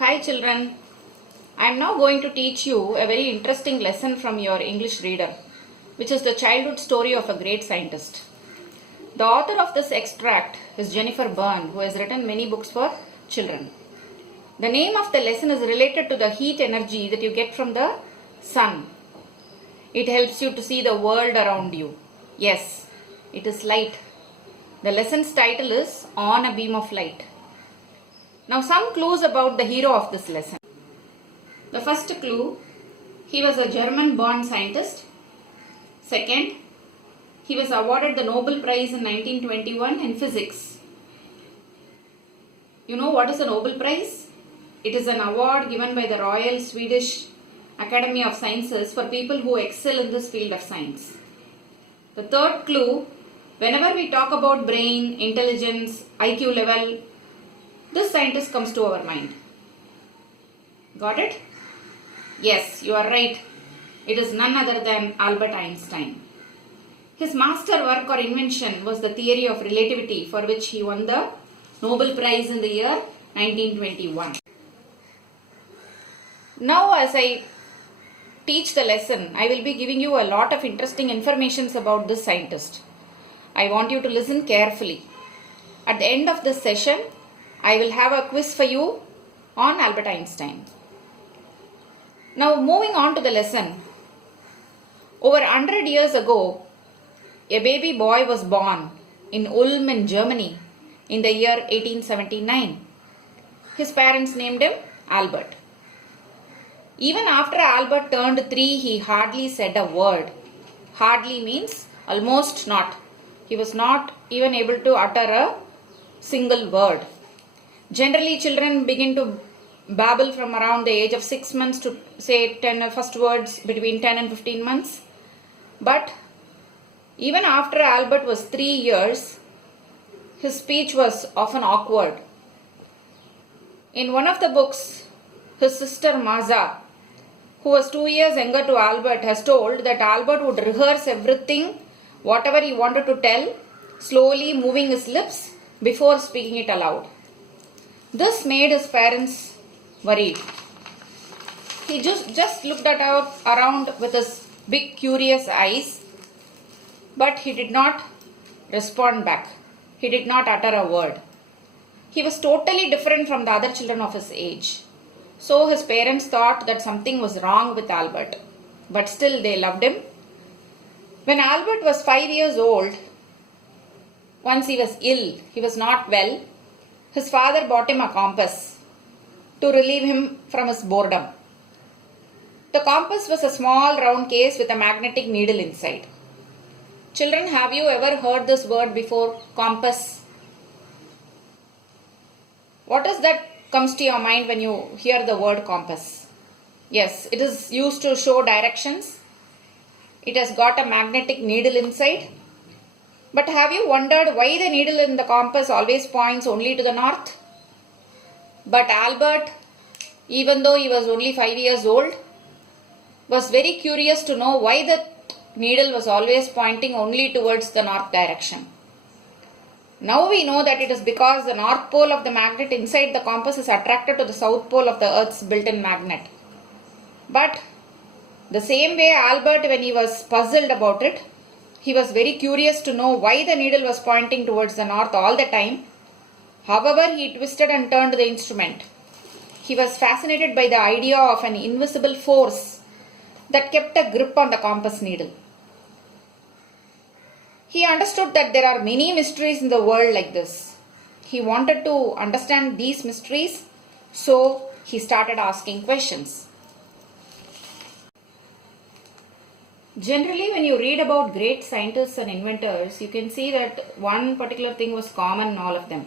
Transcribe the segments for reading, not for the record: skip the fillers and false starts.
Hi children, I am now going to teach you a very interesting lesson from your English reader, which is the childhood story of a great scientist. The author of this extract is Jennifer Byrne, who has written many books for children. The name of the lesson is related to the heat energy that you get from the sun. It helps you to see the world around you. Yes, it is light. The lesson's title is On a Beam of Light. Now some clues about the hero of this lesson. The first clue, he was a German-born scientist. Second, he was awarded the Nobel Prize in 1921 in physics. You know what is a Nobel Prize? It is an award given by the Royal Swedish Academy of Sciences for people who excel in this field of science. The third clue, whenever we talk about brain, intelligence, IQ level, this scientist comes to our mind. Got it? Yes, you are right. It is none other than Albert Einstein. His master work or invention was the theory of relativity, for which he won the Nobel Prize in the year 1921. Now as I teach the lesson, I will be giving you a lot of interesting information about this scientist. I want you to listen carefully. At the end of this session, I will have a quiz for you on Albert Einstein. Now moving on to the lesson. Over 100 years ago, a baby boy was born in Ulm in Germany in the year 1879. His parents named him Albert. Even after Albert turned 3, he hardly said a word. Hardly means almost not. He was not even able to utter a single word. Generally, children begin to babble from around the age of 6 months to say 10 first words between 10 and 15 months. But even after Albert was 3 years, his speech was often awkward. In one of the books, his sister Maza, who was 2 years younger to Albert, has told that Albert would rehearse everything, whatever he wanted to tell, slowly moving his lips before speaking it aloud. This made his parents worried. He just looked around with his big curious eyes, but he did not respond back. He did not utter a word. He was totally different from the other children of his age. So his parents thought that something was wrong with Albert, but still they loved him. When Albert was 5 years old, once he was ill, he was not well, his father bought him a compass to relieve him from his boredom. The compass was a small round case with a magnetic needle inside. Children, have you ever heard this word before? Compass. What is that comes to your mind when you hear the word compass? Yes, it is used to show directions. It has got a magnetic needle inside. But have you wondered why the needle in the compass always points only to the north? But Albert, even though he was only 5 years old, was very curious to know why the needle was always pointing only towards the north direction. Now we know that it is because the north pole of the magnet inside the compass is attracted to the south pole of the Earth's built-in magnet. But the same way Albert, when he was puzzled about it, he was very curious to know why the needle was pointing towards the north all the time. However, he twisted and turned the instrument. He was fascinated by the idea of an invisible force that kept a grip on the compass needle. He understood that there are many mysteries in the world like this. He wanted to understand these mysteries, so he started asking questions. Generally, when you read about great scientists and inventors, you can see that one particular thing was common in all of them.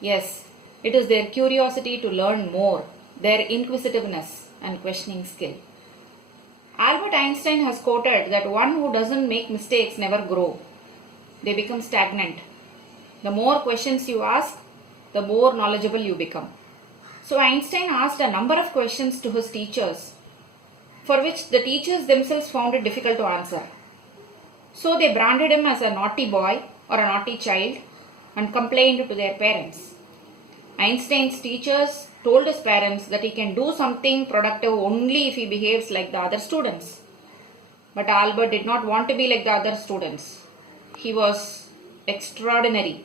Yes, it is their curiosity to learn more, their inquisitiveness and questioning skill. Albert Einstein has quoted that one who doesn't make mistakes never grow. They become stagnant. The more questions you ask, the more knowledgeable you become. So Einstein asked a number of questions to his teachers, for which the teachers themselves found it difficult to answer. So they branded him as a naughty boy or a naughty child and complained to their parents. Einstein's teachers told his parents that he can do something productive only if he behaves like the other students. But Albert did not want to be like the other students. He was extraordinary.